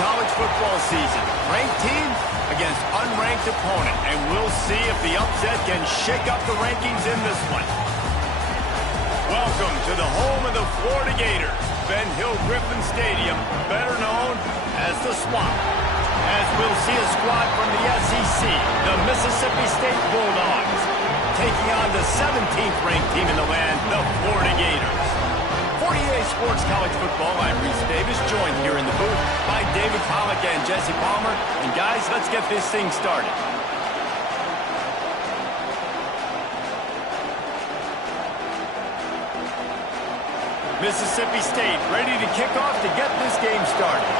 college football season. Ranked team against unranked opponent, and we'll see if the upset can shake up the rankings in this one. Welcome to the home of the Florida Gators, Ben Hill Griffin Stadium, better known as the Swamp. As we'll see a squad from the SEC, the Mississippi State Bulldogs, taking on the 17th ranked team in the land, the Florida Gators. 48 Sports College Football, I'm Reese Davis, joined here in the booth by David Pollack and Jesse Palmer. And guys, let's get this thing started. Mississippi State ready to kick off to get this game started.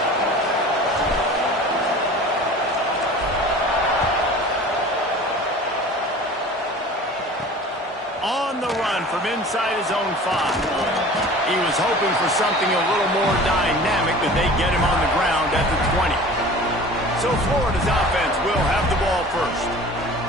On the run from inside his own 5. He was hoping for something a little more dynamic, but they get him on the ground at the 20. So Florida's offense will have the ball first.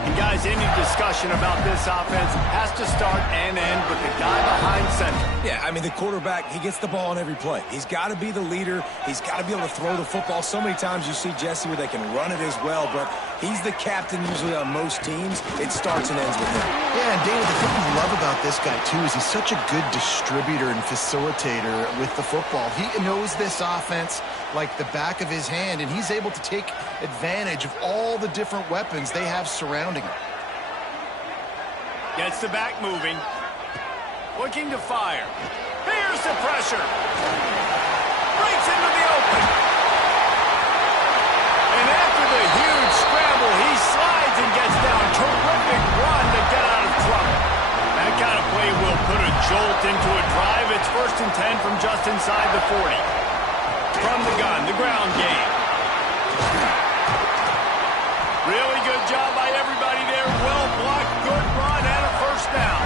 And guys, any discussion about this offense has to start and end with the guy behind center. Yeah, I mean, the quarterback, he gets the ball on every play. He's got to be the leader. He's got to be able to throw the football. So many times you see Jesse where they can run it as well, but he's the captain usually on most teams. It starts and ends with him. Yeah, and David, the thing we love about this guy, too, is he's such a good distributor and facilitator with the football. He knows this offense like the back of his hand, and he's able to take advantage of all the different weapons they have surrounding him. Gets the back moving. Looking to fire. Here's the pressure. Breaks into the open. And after the huge scramble, he slides and gets down. Terrific run to get out of trouble. That kind of play will put a jolt into a drive. It's 1st and 10 from just inside the 40. From the gun, the ground game. Really good job by everybody there. Well blocked, good run, and a 1st down.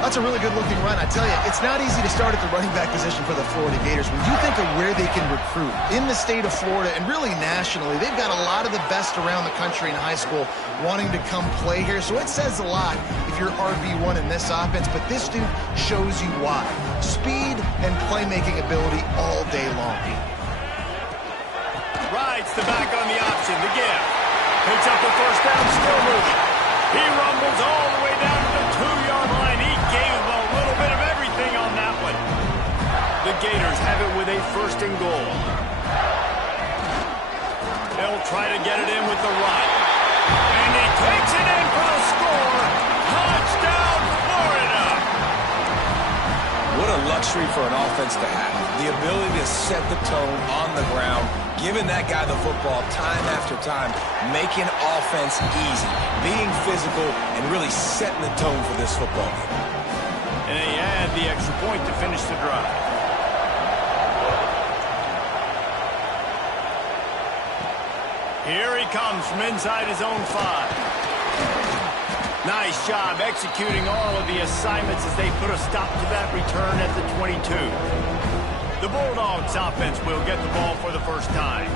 That's a really good-looking run. I tell you, it's not easy to start at the running back position for the Florida Gators. When you think of where they can recruit in the state of Florida and really nationally, they've got a lot of the best around the country in high school wanting to come play here. So it says a lot if you're RB1 in this offense, but this dude shows you why. Speed and playmaking ability all day long. Rides the back on the option, the give. Picks up the 1st down, still moving. He rumbles all the way down to the 2-yard line. He gave a little bit of everything on that one. The Gators have it with a 1st and goal. They'll try to get it in with the run. And he takes it in for the score. Touchdown, Florida! What a luxury for an offense to have. The ability to set the tone on the ground, giving that guy the football time after time, making offense easy, being physical, and really setting the tone for this football game. And they add the extra point to finish the drive. Here he comes from inside his own 5. Nice job executing all of the assignments as they put a stop to that return at the 22. The Bulldogs offense will get the ball for the 1st time.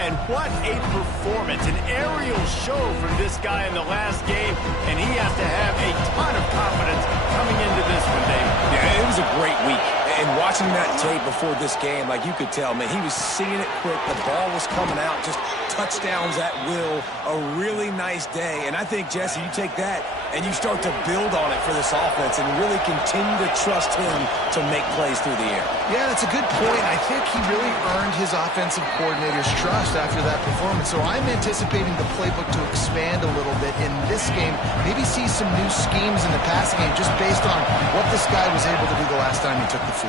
And what a performance, an aerial show from this guy in the last game, and he has to have a ton of confidence coming into this one, Dave. Yeah, it was a great week. And watching that tape before this game, like you could tell, man, he was seeing it quick. The ball was coming out, just touchdowns at will. A really nice day. And I think, Jesse, you take that and you start to build on it for this offense and really continue to trust him to make plays through the air. Yeah, that's a good point. I think he really earned his offensive coordinator's trust after that performance. So I'm anticipating the playbook to expand a little bit in this game. Maybe see some new schemes in the passing game just based on what this guy was able to do the last time he took the field.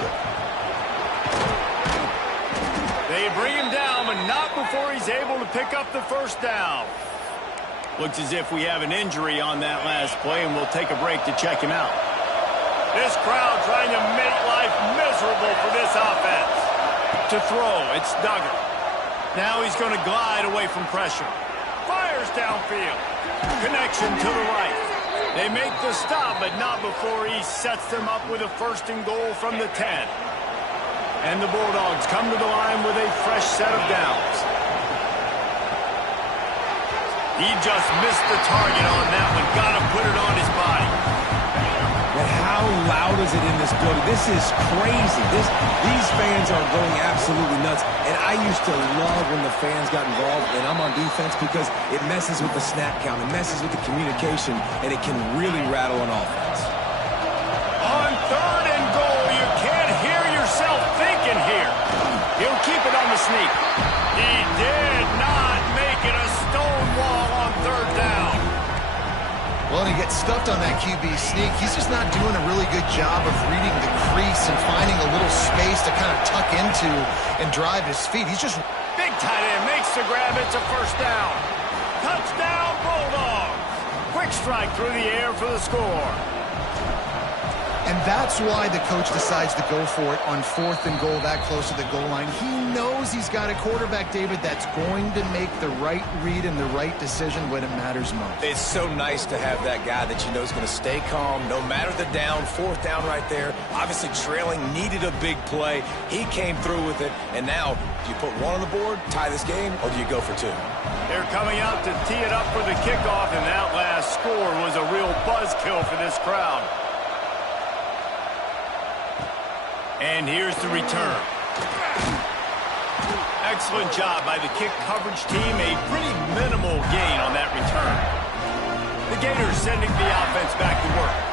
They bring him down, but not before he's able to pick up the 1st down. Looks as if we have an injury on that last play, and we'll take a break to check him out. This crowd trying to make life miserable for this offense. To throw, it's Duggar. Now he's going to glide away from pressure. Fires downfield. Connection to the right. They make the stop, but not before he sets them up with a 1st and goal from the 10. And the Bulldogs come to the line with a fresh set of downs. He just missed the target on that one. Got to put it on his body. But how loud is is it in this building? This is crazy. These fans are going absolutely nuts. And I used to love when the fans got involved, and I'm on defense, because it messes with the snap count, it messes with the communication, and it can really rattle an offense. On 3rd and goal, you can't hear yourself thinking here. He'll keep it on the sneak. He did not make it a stone wall on 3rd down. Well, and he gets stuffed on that QB sneak. He's just not doing a really good job of reading the crease and finding a little space to kind of tuck into and drive his feet. He's just... Big tight end makes the grab. It's a 1st down. Touchdown, Bulldogs. Quick strike through the air for the score. And that's why the coach decides to go for it on 4th and goal that close to the goal line. He knows he's got a quarterback, David, that's going to make the right read and the right decision when it matters most. It's so nice to have that guy that you know is going to stay calm no matter the down. 4th down right there. Obviously trailing, needed a big play. He came through with it. And now, do you put 1 on the board, tie this game, or do you go for 2? They're coming out to tee it up for the kickoff, and that last score was a real buzzkill for this crowd. And here's the return. Excellent job by the kick coverage team. A pretty minimal gain on that return. The Gators sending the offense back to work.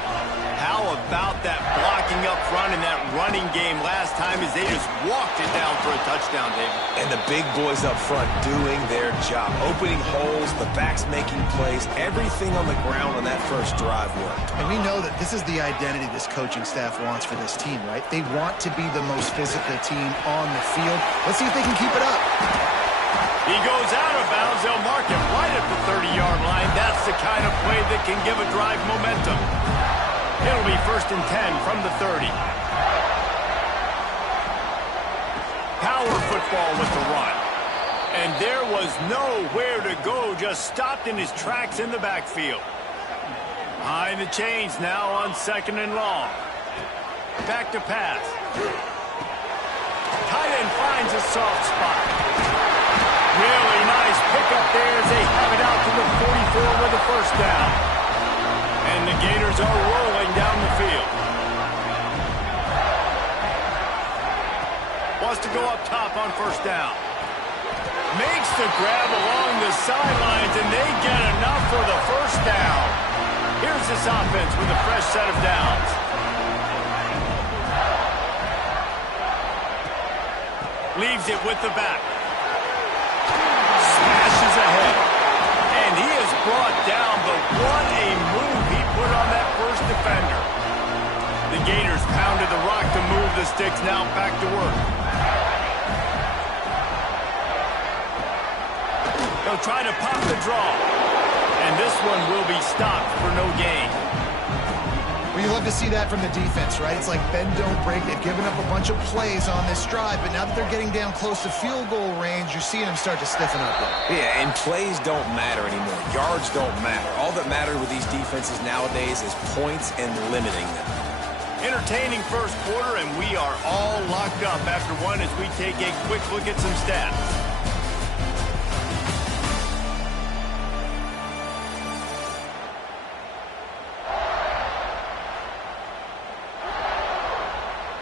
How about that blocking up front in that running game last time as they just walked it down for a touchdown, David? And the big boys up front doing their job. Opening holes, the backs making plays. Everything on the ground on that first drive worked. And we know that this is the identity this coaching staff wants for this team, right? They want to be the most physical team on the field. Let's see if they can keep it up. He goes out of bounds. They'll mark him right at the 30-yard line. That's the kind of play that can give a drive momentum. It'll be 1st and 10 from the 30. Power football with the run. And there was nowhere to go, just stopped in his tracks in the backfield. Behind the chains now on 2nd and long. Back to pass. Tight end finds a soft spot. Really nice pickup there as they have it out to the 44 with a 1st down. And the Gators are rolling down the field. Wants to go up top on 1st down. Makes the grab along the sidelines, and they get enough for the 1st down. Here's this offense with a fresh set of downs. Leaves it with the back. Smashes ahead. And he is brought down, but what a move he put on that first defender. The Gators pounded the rock to move the sticks, now back to work. They'll try to pop the draw. And this one will be stopped for no gain. Well, you love to see that from the defense, right? It's like bend, don't break. They've given up a bunch of plays on this drive, but now that they're getting down close to field goal range, you're seeing them start to stiffen up there. Yeah, and plays don't matter anymore. Yards don't matter. All that matters with these defenses nowadays is points and limiting them. Entertaining first quarter, and we are all locked up after one as we take a quick look at some stats.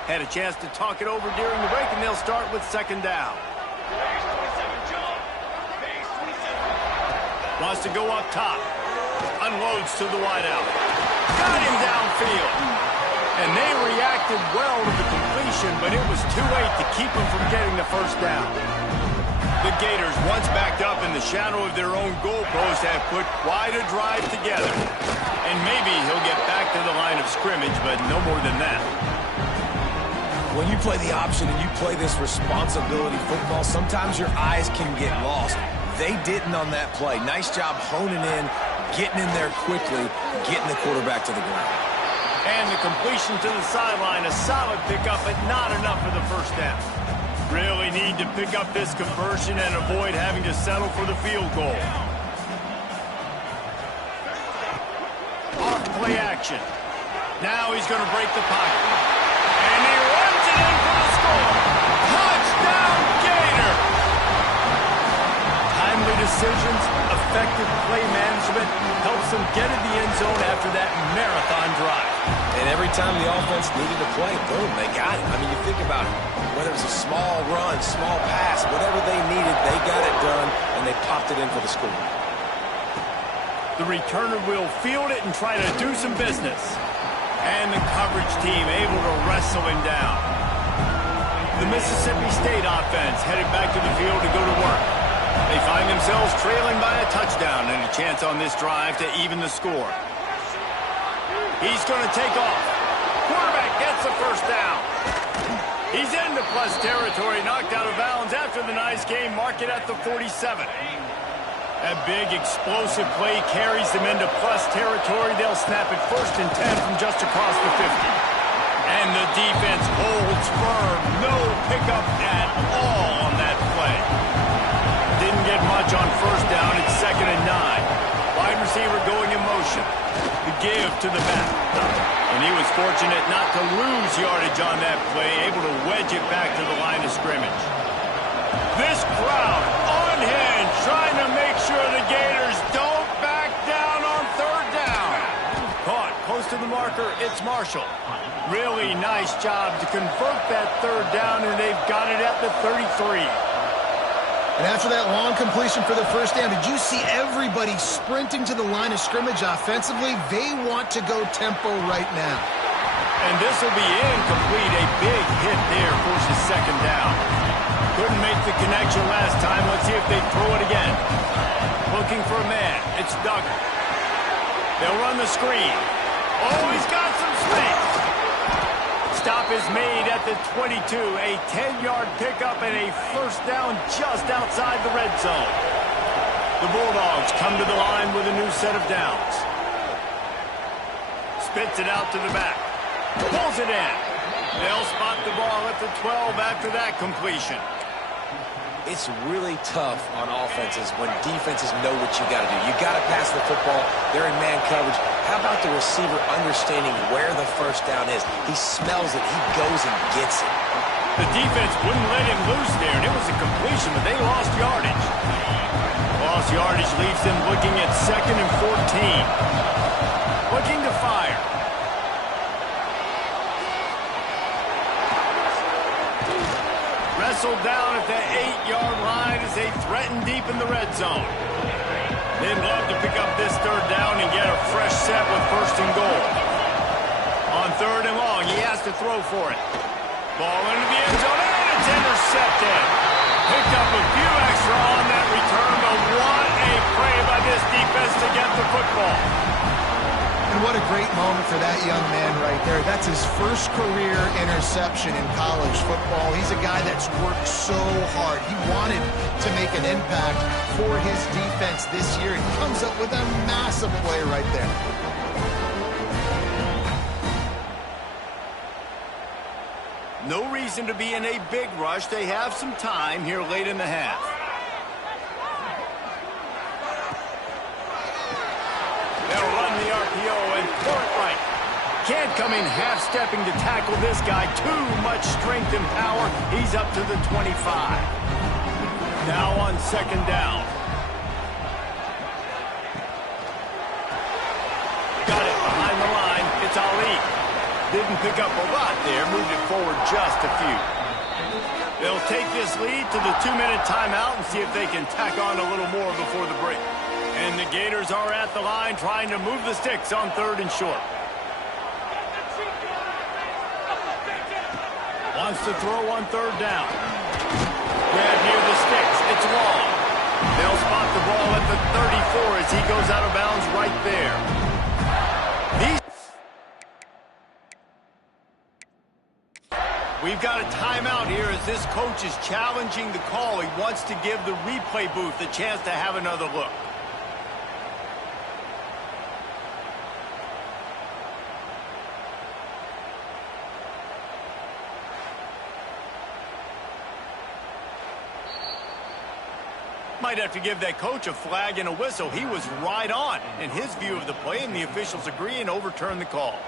Had a chance to talk it over during the break, and they'll start with 2nd down. Wants to go up top. Unloads to the wideout. Got him downfield. And they reacted well to the completion, but it was too late to keep him from getting the 1st down. The Gators, once backed up in the shadow of their own goalpost, have put quite a drive together. And maybe he'll get back to the line of scrimmage, but no more than that. When you play the option and you play this responsibility football, sometimes your eyes can get lost. They didn't on that play. Nice job honing in, getting in there quickly, getting the quarterback to the ground. And the completion to the sideline, a solid pickup, but not enough for the 1st down. Really need to pick up this conversion and avoid having to settle for the field goal. Off play action. Now he's going to break the pocket. And he runs it in for the score. Touchdown, Gator! Timely decisions, effective play management helps them get in the end zone after that marathon drive. And every time the offense needed to play, boom, they got it. I mean, you think about it. Whether it was a small run, small pass, whatever they needed, they got it done, and they popped it in for the score. The returner will field it and try to do some business. And the coverage team able to wrestle him down. The Mississippi State offense headed back to the field to go to work. They find themselves trailing by a touchdown and a chance on this drive to even the score. He's going to take off. Quarterback gets the first down. He's into plus territory, knocked out of bounds after the nice game. Mark it at the 47. That big explosive play carries them into plus territory. They'll snap it 1st and 10 from just across the 50. And the defense holds firm. No pickup at all on that play. Didn't get much on 1st down. It's 2nd and 9. Wide receiver going in motion. The give to the back. And he was fortunate not to lose yardage on that play, able to wedge it back to the line of scrimmage. This crowd unhinged, trying to make sure the Gators don't back down on 3rd down. Caught close to the marker, it's Marshall. Really nice job to convert that 3rd down, and they've got it at the 33. And after that long completion for the 1st down, did you see everybody sprinting to the line of scrimmage offensively? They want to go tempo right now. And this will be incomplete. A big hit there forces 2nd down. Couldn't make the connection last time. Let's see if they throw it again. Looking for a man. It's Duggar. They'll run the screen. Oh, he's got some space. Stop is made at the 22. A 10-yard pickup and a 1st down just outside the red zone. The Bulldogs come to the line with a new set of downs. Spits it out to the back. Pulls it in. They'll spot the ball at the 12 after that completion. It's really tough on offenses when defenses know what you got to do. You got to pass the football. They're in man coverage. How about the receiver understanding where the 1st down is? He smells it. He goes and gets it. The defense wouldn't let him loose there, and it was a completion, but they lost yardage. Lost yardage leaves them looking at 2nd and 14. Looking to fire. Wrestled down at the 8-yard line as they threaten deep in the red zone. They'd love to pick up this 3rd down and get a fresh set with 1st and goal. On 3rd and long, he has to throw for it. Ball into the end zone, and it's intercepted. Picked up a few extra on that return, but what a play by this defense to get the football. And what a great moment for that young man right there. That's his 1st career interception in college football. He's a guy that's worked so hard. He wanted to make an impact for his defense this year, and he comes up with a massive play right there. No reason to be in a big rush. They have some time here late in the half. They'll run the RPO and throw it right. Can't come in half-stepping to tackle this guy. Too much strength and power. He's up to the 25. Now on 2nd down. Got it behind the line. It's Ali. Didn't pick up a lot there. Moved it forward just a few. They'll take this lead to the 2-minute timeout and see if they can tack on a little more before the break. And the Gators are at the line trying to move the sticks on 3rd and short. Wants to throw on 3rd down. Grab near the sticks. It's long. They'll spot the ball at the 34 as he goes out of bounds right there. We've got a timeout here as this coach is challenging the call. He wants to give the replay booth a chance to have another look. Might have to give that coach a flag and a whistle. He was right on in his view of the play, and the officials agree and overturn the call.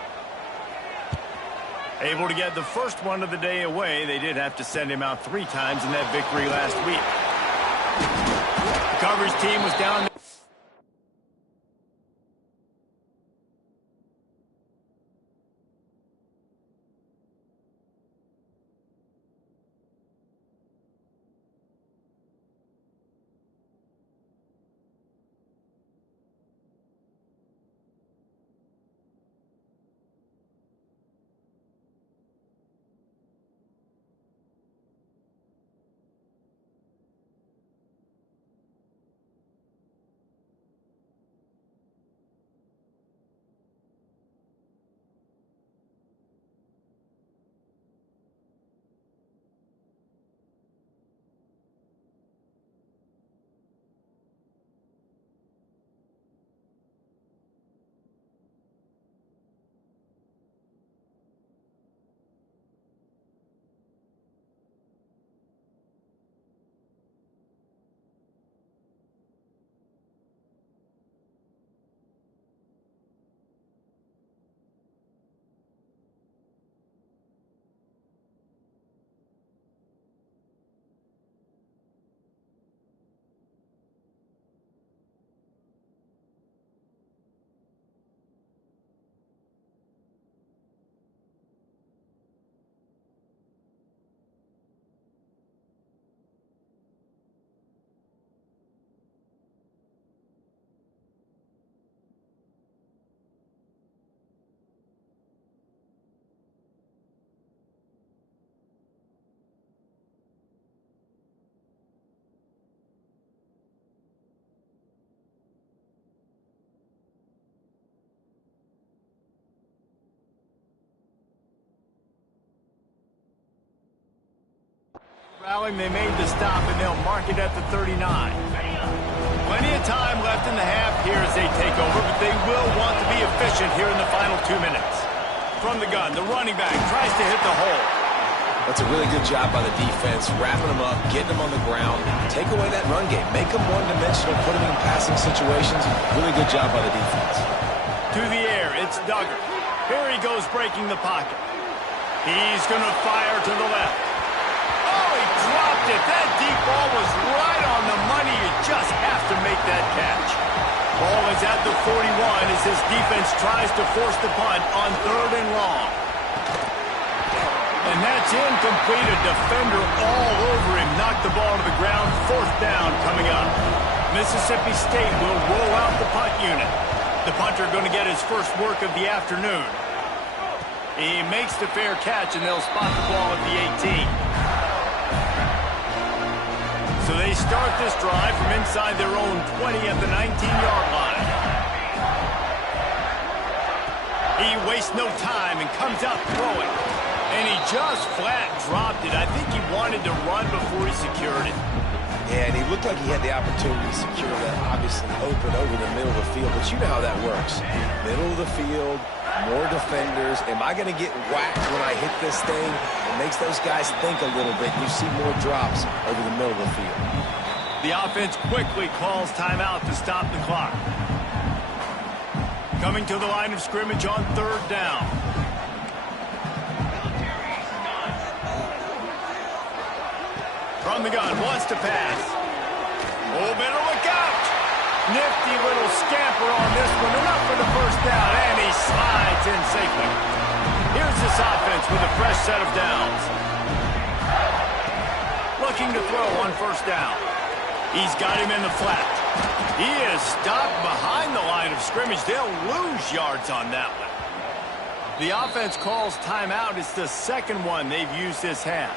Able to get the first one of the day away. They did have to send him out 3 times in that victory last week. The coverage team was down. They made the stop, and they'll mark it at the 39. Plenty of time left in the half here as they take over, but they will want to be efficient here in the final 2 minutes. From the gun, the running back tries to hit the hole. That's a really good job by the defense, wrapping them up, getting them on the ground. Take away that run game. Make them one-dimensional, put them in passing situations. Really good job by the defense. To the air, it's Duggar. Here he goes breaking the pocket. He's going to fire to the left. Oh, he dropped it. That deep ball was right on the money. You just have to make that catch. Ball is at the 41 as his defense tries to force the punt on 3rd and long. And that's incomplete. A defender all over him. Knocked the ball to the ground. 4th down coming up. Mississippi State will roll out the punt unit. The punter going to get his first work of the afternoon. He makes the fair catch, and they'll spot the ball at the 18. So they start this drive from inside their own 20 at the 19-yard line. He wastes no time and comes out throwing. And he just flat dropped it. I think he wanted to run before he secured it. Yeah, and he looked like he had the opportunity to secure that, obviously open over the middle of the field. But you know how that works. Middle of the field, more defenders. Am I going to get whacked when I hit this thing? It makes those guys think a little bit. You see more drops over the middle of the field. The offense quickly calls timeout to stop the clock. Coming to the line of scrimmage on 3rd down. From the gun, wants to pass. Oh, better look out. Nifty little scamper on this one. Enough for the first down, and he slides in safely. Here's this offense with a fresh set of downs. Looking to throw on 1st down. He's got him in the flat. He is stopped behind the line of scrimmage. They'll lose yards on that one. The offense calls timeout. It's the 2nd one they've used this half.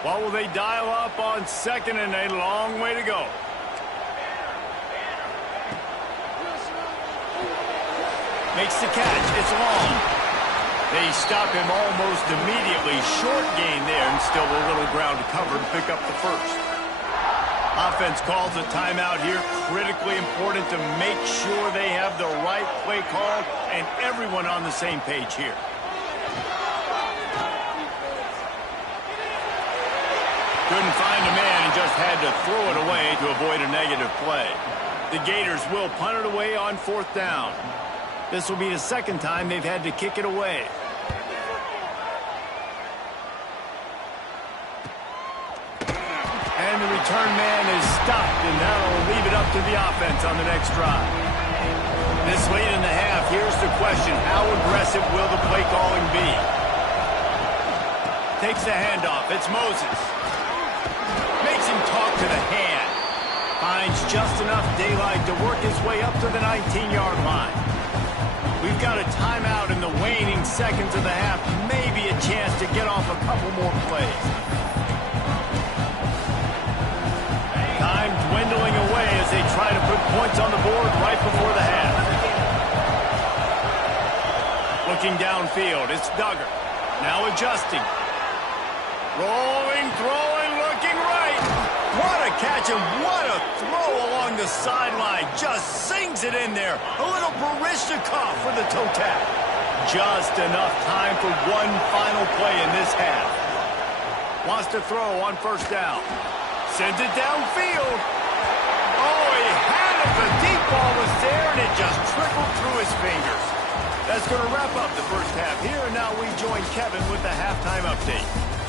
What will they dial up on 2nd and a long way to go? Makes the catch. It's long. They stop him almost immediately. Short gain there and still a little ground to cover to pick up the 1st. Offense calls a timeout here. Critically important to make sure they have the right play called and everyone on the same page here. Couldn't find a man and just had to throw it away to avoid a negative play. The Gators will punt it away on 4th down. This will be the 2nd time they've had to kick it away. And the return man is stopped, and that'll leave it up to the offense on the next drive. This late in the half, here's the question. How aggressive will the play calling be? Takes the handoff. It's Moses. Makes him talk to the hand. Finds just enough daylight to work his way up to the 19-yard line. We've got a timeout in the waning seconds of the half. Maybe a chance to get off a couple more plays. Time dwindling away as they try to put points on the board right before the half. Looking downfield, it's Duggar. Now adjusting. Rolling, throwing, looking right. What a catch and what a throw along the sideline. Just sings it in there. A little Barishnikov for the toe tap. Just enough time for one final play in this half. Wants to throw on 1st down. Sends it downfield. Oh, he had it. The deep ball was there and it just trickled through his fingers. That's going to wrap up the first half here. And now we join Kevin with the halftime update.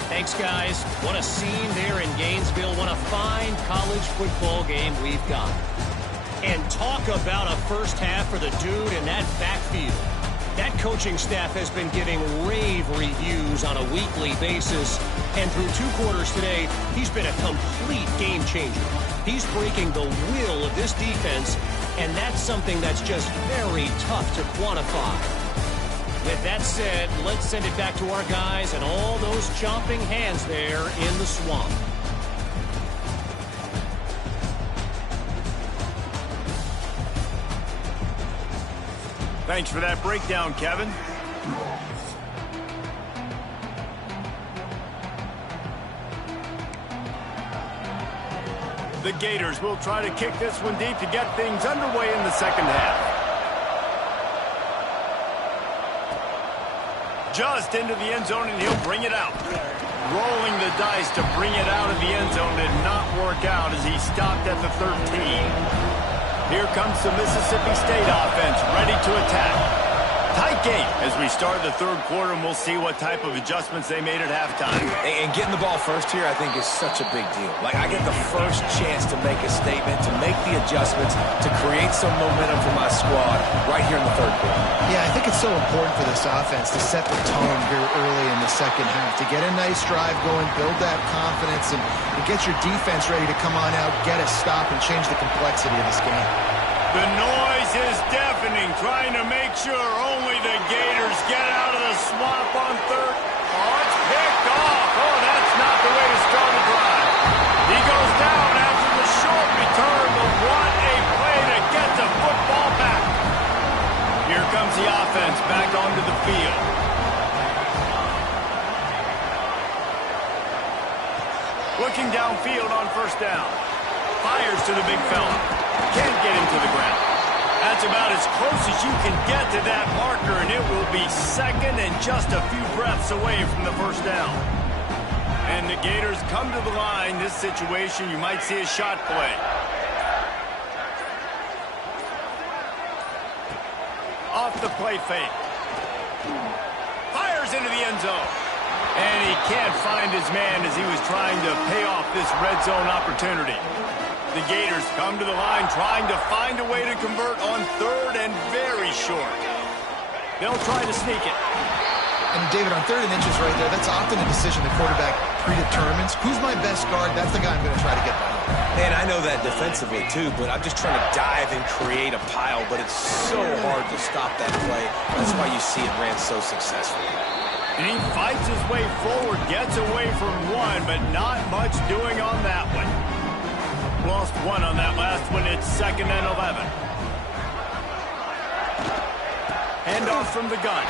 Thanks, guys. What a scene there in Gainesville. What a fine college football game we've got. And talk about a first half for the dude in that backfield. That coaching staff has been giving rave reviews on a weekly basis. And through 2 quarters today, he's been a complete game changer. He's breaking the will of this defense, and that's something that's just very tough to quantify. With that said, let's send it back to our guys and all those chomping hands there in the swamp. Thanks for that breakdown, Kevin. The Gators will try to kick this one deep to get things underway in the second half. Just into the end zone, and he'll bring it out. Rolling the dice to bring it out of the end zone did not work out as he stopped at the 13. Here comes the Mississippi State offense, ready to attack. Tight game as we start the third quarter, and we'll see what type of adjustments they made at halftime. And getting the ball first here, I think, is such a big deal. Like, I get the first chance to make a statement, to make the adjustments, to create some momentum for my squad right here in the third quarter. Yeah, I think it's so important for this offense to set the tone here early in the second half, to get a nice drive going, build that confidence, and get your defense ready to come on out, get a stop, and change the complexity of this game. The noise is deafening, trying to make sure only the Gators get out of the swamp on third. Oh, it's picked off. Oh, that's not the way to start a drive. He goes down after the short return, but what a play to get the football back. Here comes the offense back onto the field. Looking downfield on first down. Fires to the big fella. Can't get him to the ground. That's about as close as you can get to that marker, and it will be second and just a few breaths away from the first down. And the Gators come to the line. This situation, you might see a shot play. Off the play fake. Fires into the end zone. And he can't find his man as he was trying to pay off this red zone opportunity. The Gators come to the line trying to find a way to convert on third and very short. They'll try to sneak it. And David, on third and inches right there, that's often a decision the quarterback predetermines. Who's my best guard? That's the guy I'm going to try to get by. And I know that defensively too, but I'm just trying to dive and create a pile, but it's so hard to stop that play. That's why you see it ran so successfully. And he fights his way forward, gets away from one, but not much doing on that one. Lost one on that last one. It's 2nd and 11. Handoff from the gun.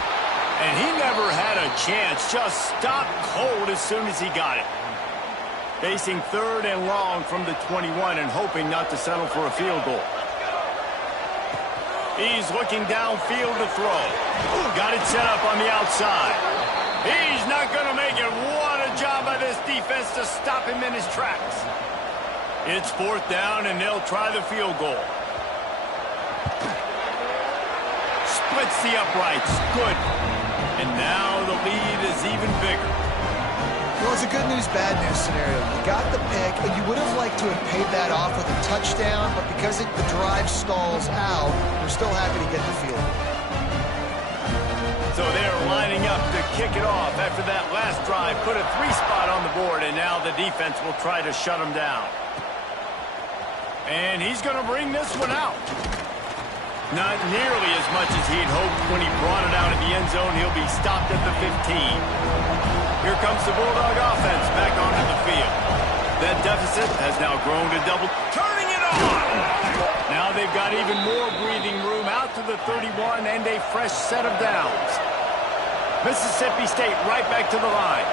And he never had a chance. Just stopped cold as soon as he got it. Facing 3rd and long from the 21 and hoping not to settle for a field goal. He's looking downfield to throw. Got it set up on the outside. He's not going to make it. What a job by this defense to stop him in his tracks. It's 4th down, and they'll try the field goal. Splits the uprights. Good. And now the lead is even bigger. Well, it's a good news, bad news scenario. You got the pick, and you would have liked to have paid that off with a touchdown, but because the drive stalls out, we're still happy to get the field goal. So they're lining up to kick it off after that last drive. Put a 3-spot on the board, and now the defense will try to shut him down. And he's going to bring this one out. Not nearly as much as he'd hoped when he brought it out of the end zone. He'll be stopped at the 15. Here comes the Bulldog offense back onto the field. That deficit has now grown to double. Turning it on! Now they've got even more breathing room out to the 31 and a fresh set of downs. Mississippi State right back to the line.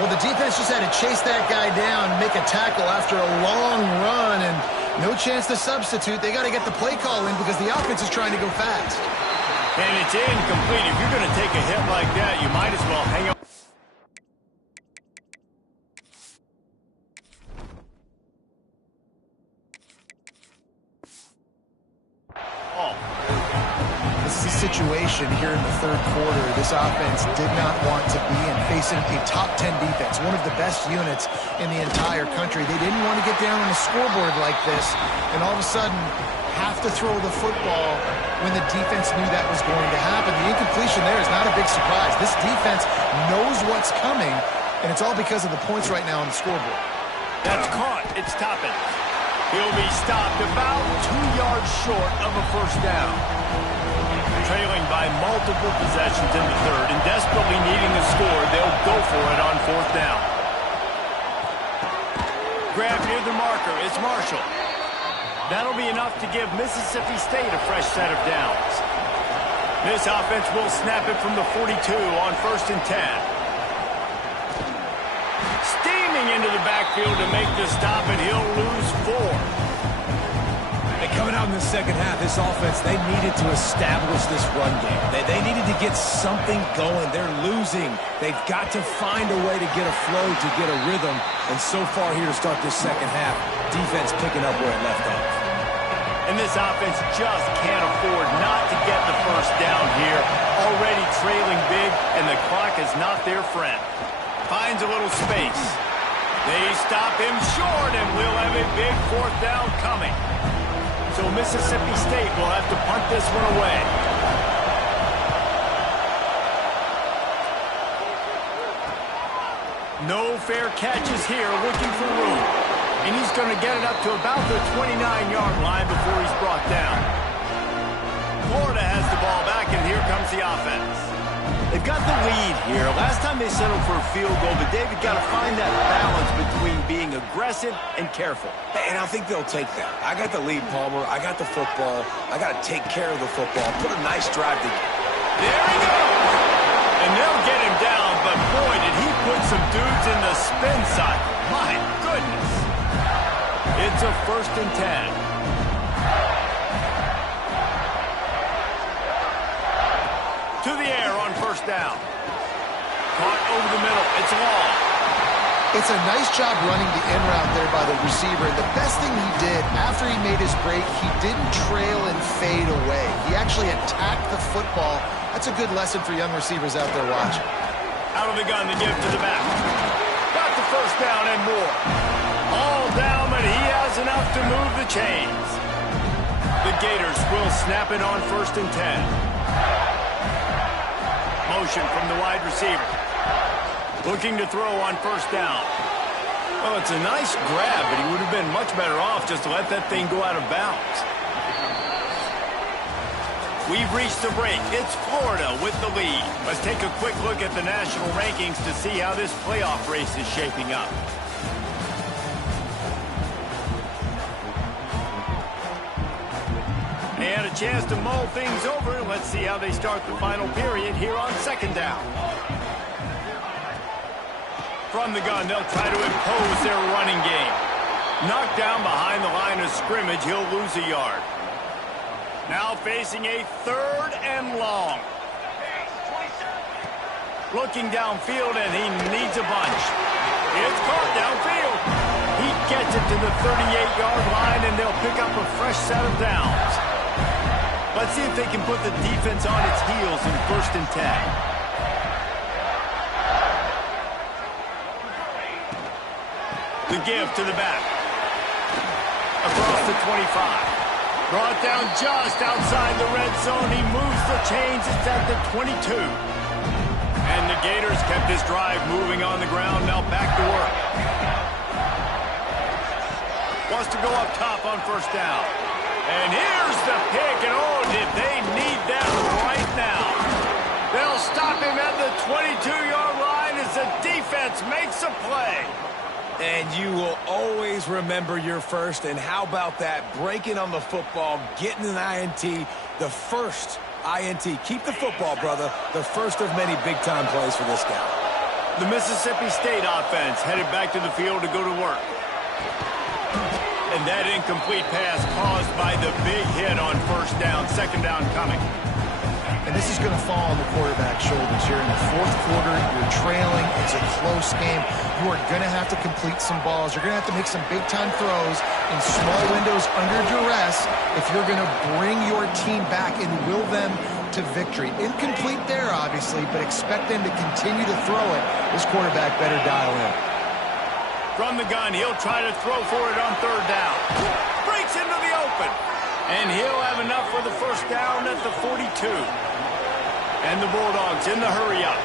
Well, the defense just had to chase that guy down, make a tackle after a long run, and no chance to substitute. They got to get the play call in because the offense is trying to go fast. And it's incomplete. If you're going to take a hit like that, you might as well hang up. This is a situation here in the third quarter this offense did not want to be in, facing a top 10 defense, one of the best units in the entire country. They didn't want to get down on the scoreboard like this and all of a sudden have to throw the football when the defense knew that was going to happen. The incompletion there is not a big surprise. This defense knows what's coming, and it's all because of the points right now on the scoreboard. That's caught. It's Toppin. He'll be stopped about 2 yards short of a first down. Trailing by multiple possessions in the third and desperately needing a score, they'll go for it on 4th down. Grab near the marker. It's Marshall. That'll be enough to give Mississippi State a fresh set of downs. This offense will snap it from the 42 on 1st and 10. Screaming into the backfield to make the stop, and he'll lose 4. And coming out in the second half, this offense, they needed to establish this run game. They needed to get something going. They're losing. They've got to find a way to get a flow, to get a rhythm. And so far here to start this second half, defense picking up where it left off. And this offense just can't afford not to get the first down here. Already trailing big, and the clock is not their friend. Finds a little space. They stop him short, and we'll have a big 4th down coming. So Mississippi State will have to punt this one away. No fair catches here, looking for room. And he's going to get it up to about the 29-yard line before he's brought down. Florida has the ball back, and here comes the offense. They've got the lead here. Last time they settled for a field goal, but David got to find that balance between being aggressive and careful. And I think they'll take that. I got the lead, Palmer. I got the football. I got to take care of the football. Put a nice drive together. There he goes! And they'll get him down, but boy, did he put some dudes in the spin side. My goodness. It's a 1st and 10. To the air on 1st down. Caught over the middle. It's long. It's a nice job running the in route there by the receiver. And the best thing he did after he made his break, he didn't trail and fade away. He actually attacked the football. That's a good lesson for young receivers out there watching. Out of the gun to give to the back. Got the 1st down and more. All down, but he has enough to move the chains. The Gators will snap it on 1st and 10. Motion from the wide receiver. Looking to throw on 1st down. Well, it's a nice grab, but he would have been much better off just to let that thing go out of bounds. We've reached the break. It's Florida with the lead. Let's take a quick look at the national rankings to see how this playoff race is shaping up. And a chance to mull things over. Let's see how they start the final period here on 2nd down. From the gun, they'll try to impose their running game. Knocked down behind the line of scrimmage, he'll lose a yard. Now facing a 3rd and long. Looking downfield, and he needs a bunch. It's caught downfield. He gets it to the 38-yard line, and they'll pick up a fresh set of downs. Let's see if they can put the defense on its heels in 1st and 10. The give to the back. Across the 25. Brought down just outside the red zone. He moves the chains. It's at the 22. And the Gators kept this drive moving on the ground. Now back to work. Wants to go up top on 1st down. And here's the pick. And oh, did they need that right now. They'll stop him at the 22-yard line as the defense makes a play. And you will always remember your first. And how about that? Breaking on the football, getting an INT, the first INT. Keep the football, brother. The first of many big-time plays for this guy. The Mississippi State offense headed back to the field to go to work. And that incomplete pass caused by the big hit on 1st down. 2nd down coming. And this is going to fall on the quarterback's shoulders here in the 4th quarter. You're trailing. It's a close game. You are going to have to complete some balls. You're going to have to make some big-time throws in small windows under duress if you're going to bring your team back and will them to victory. Incomplete there, obviously, but expect them to continue to throw it. This quarterback better dial in. From the gun, he'll try to throw for it on 3rd down. Breaks into the open. And he'll have enough for the 1st down at the 42. And the Bulldogs in the hurry-up.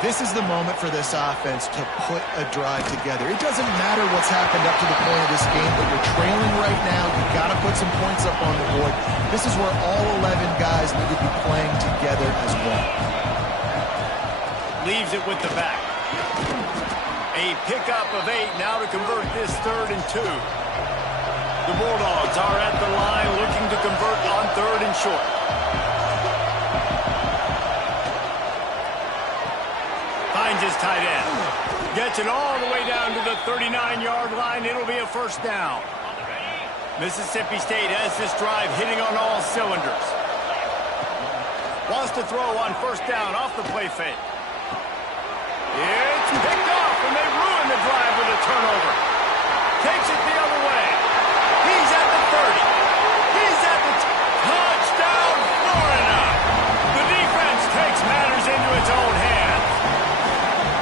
This is the moment for this offense to put a drive together. It doesn't matter what's happened up to the point of this game, but you're trailing right now. You've got to put some points up on the board. This is where all 11 guys need to be playing together as one. Leaves it with the back. A pickup of 8 now to convert this 3rd and 2. The Bulldogs are at the line looking to convert on 3rd and short. Finds finds his tight end. Gets it all the way down to the 39-yard line. It'll be a first down. Mississippi State has this drive hitting on all cylinders. Wants to throw on first down off the play fake. It's picked off, and they ruin the drive with a turnover. Takes it the other way. He's at the 30. He's at the touchdown, Florida. The defense takes matters into its own hands.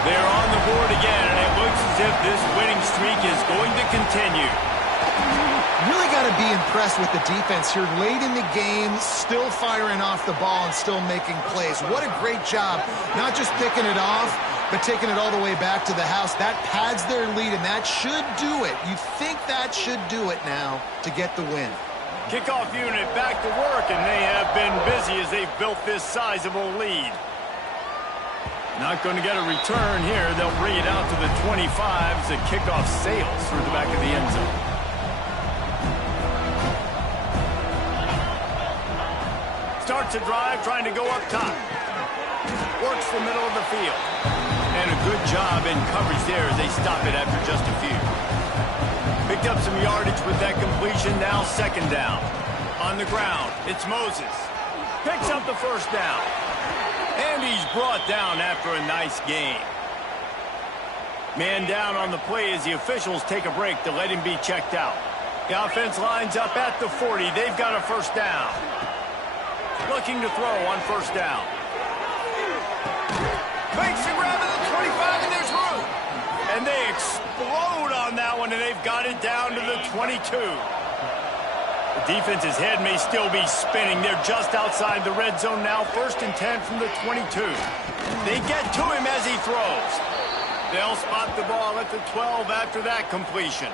They're on the board again, and it looks as if this winning streak is going to continue. Really got to be impressed with the defense here late in the game, still firing off the ball and still making plays. What a great job, not just picking it off, but taking it all the way back to the house. That pads their lead, and that should do it. You think that should do it now to get the win. Kickoff unit back to work, and they have been busy as they've built this sizable lead. Not going to get a return here. They'll bring it out to the 25 as the kickoff sails through the back of the end zone. Starts a drive trying to go up top. Works the middle of the field. And a good job in coverage there as they stop it after just a few. Picked up some yardage with that completion. Now second down. On the ground, it's Moses. Picks up the first down. And he's brought down after a nice game. Man down on the play as the officials take a break to let him be checked out. The offense lines up at the 40. They've got a first down. Looking to throw on first down. Makes the grab at the 25, and there's room. And they explode on that one, and they've got it down to the 22. The defense's head may still be spinning. They're just outside the red zone now. First and 10 from the 22. They get to him as he throws. They'll spot the ball at the 12 after that completion.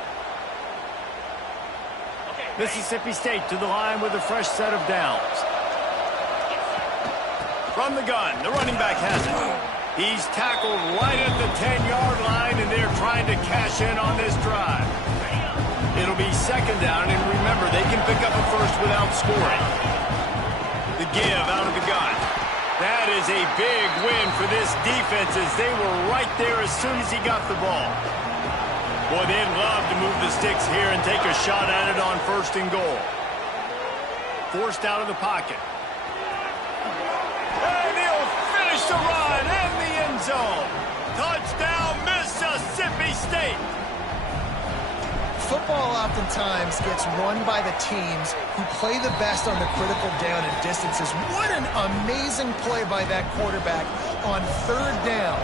Mississippi State to the line with a fresh set of downs. From the gun, the running back has it. He's tackled right at the 10-yard line, and they're trying to cash in on this drive. It'll be second down, and remember, they can pick up a first without scoring. The give out of the gun. That is a big win for this defense as they were right there as soon as he got the ball. Boy, they'd love to move the sticks here and take a shot at it on first and goal. Forced out of the pocket. And he'll finish the run in the end zone. Touchdown, Mississippi State. Football oftentimes gets won by the teams who play the best on the critical down and distances. What an amazing play by that quarterback on third down.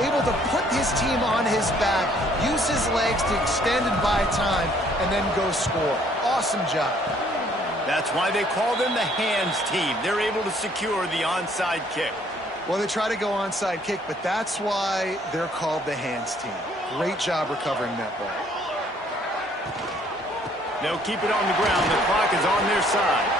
Able to put his team on his back, use his legs to extend and buy time, and then go score. Awesome job. That's why they call them the hands team. They're able to secure the onside kick. Well, they try to go onside kick, but that's why they're called the hands team. Great job recovering that ball. They'll keep it on the ground. The clock is on their side.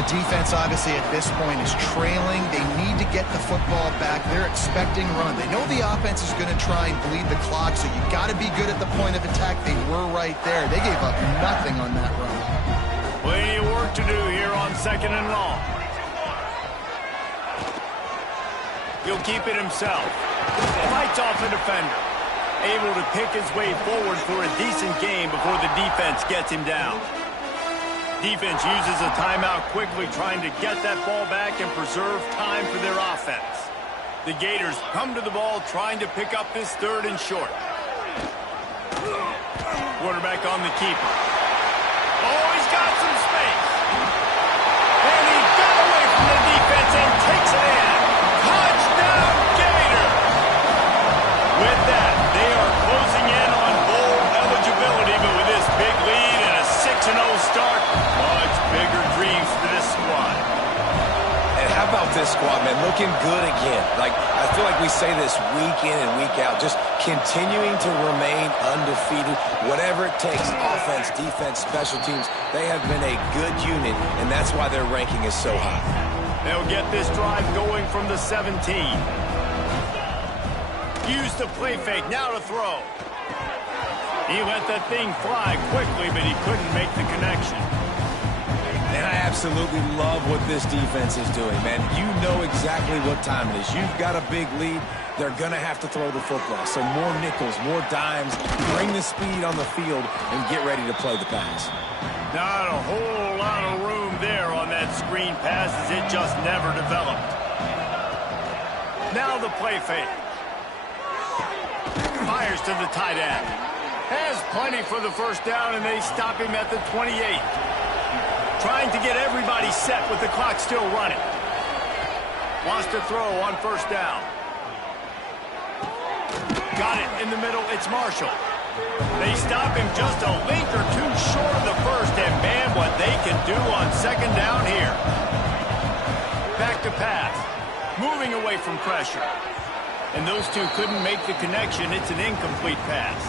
The defense, obviously, at this point is trailing. They need to get the football back. They're expecting run. They know the offense is going to try and bleed the clock, so you got to be good at the point of attack. They were right there. They gave up nothing on that run. Plenty of work to do here on second and long. He'll keep it himself. Fights off a defender. Able to pick his way forward for a decent game before the defense gets him down. Defense uses a timeout quickly, trying to get that ball back and preserve time for their offense. The Gators come to the ball, trying to pick up this third and short. Quarterback on the keeper. Oh, he's got some space. And he got away from the defense and takes it in. Touchdown, Gator! With that, they are closing in on bowl eligibility, but with this big lead and a 6-0 start, much bigger dreams for this squad. And how about this squad, man? Looking good again. Like, I feel like we say this week in and week out, just continuing to remain undefeated, whatever it takes, offense, defense, special teams. They have been a good unit, and that's why their ranking is so high. They'll get this drive going from the 17. Use the play fake, now to throw. He let that thing fly quickly, but he couldn't make the connection. And I absolutely love what this defense is doing, man. You know exactly what time it is. You've got a big lead. They're going to have to throw the football. So more nickels, more dimes, bring the speed on the field, and get ready to play the pass. Not a whole lot of room there on that screen pass as it just never developed. Now the play fake. Fires to the tight end. Has plenty for the first down, and they stop him at the 28. Trying to get everybody set with the clock still running. Wants to throw on first down. Got it in the middle. It's Marshall. They stop him just a link or two short of the first, and man, what they can do on second down here. Back to pass. Moving away from pressure. And those two couldn't make the connection. It's an incomplete pass.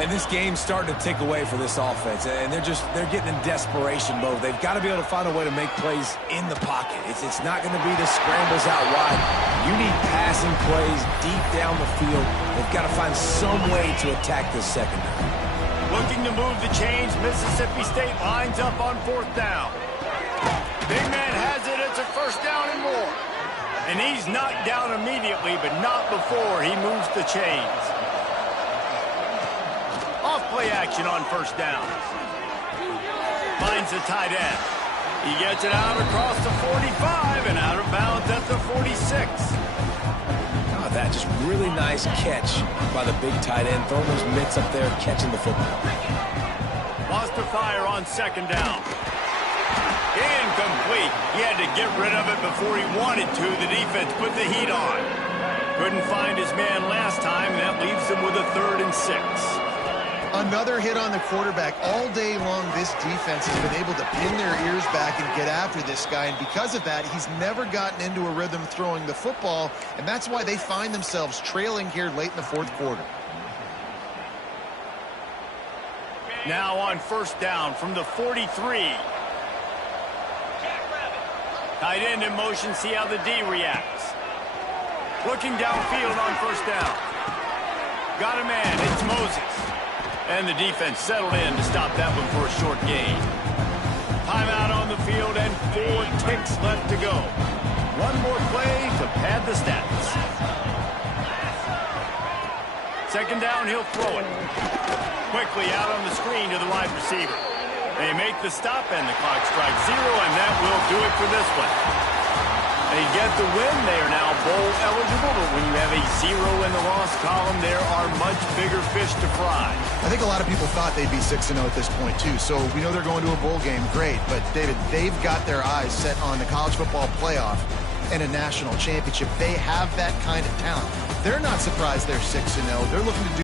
And this game's starting to tick away for this offense, and they're getting in desperation mode. They've got to be able to find a way to make plays in the pocket. It's not going to be the scrambles out wide. You need passing plays deep down the field. They've got to find some way to attack this secondary. Looking to move the chains. Mississippi State lines up on fourth down. Big man has it. It's a first down and more. And he's knocked down immediately, but not before he moves the chains. Off-play action on first down. Finds the tight end. He gets it out across the 45 and out of bounds at the 46. Oh, that just really nice catch by the big tight end. Throwing those mitts up there, catching the football. Lost to fire on second down. Incomplete. He had to get rid of it before he wanted to. The defense put the heat on. Couldn't find his man last time. That leaves him with a 3rd and 6. Another hit on the quarterback. All day long, this defense has been able to pin their ears back and get after this guy, and because of that, he's never gotten into a rhythm throwing the football, and that's why they find themselves trailing here late in the fourth quarter. Now on first down from the 43. Tight end in motion, see how the D reacts. Looking downfield on first down. Got a man, it's Moses. And the defense settled in to stop that one for a short gain. Timeout on the field and 4 ticks left to go. One more play to pad the stats. Second down, he'll throw it. Quickly out on the screen to the wide receiver. They make the stop and the clock strikes 0, and that will do it for this one. They get the win. They are now bowl eligible, but when you have a 0 in the loss column, there are much bigger fish to fry. I think a lot of people thought they'd be 6-0 at this point, too. So we know they're going to a bowl game. Great. But, David, they've got their eyes set on the college football playoff and a national championship. They have that kind of talent. They're not surprised they're 6-0. They're looking to do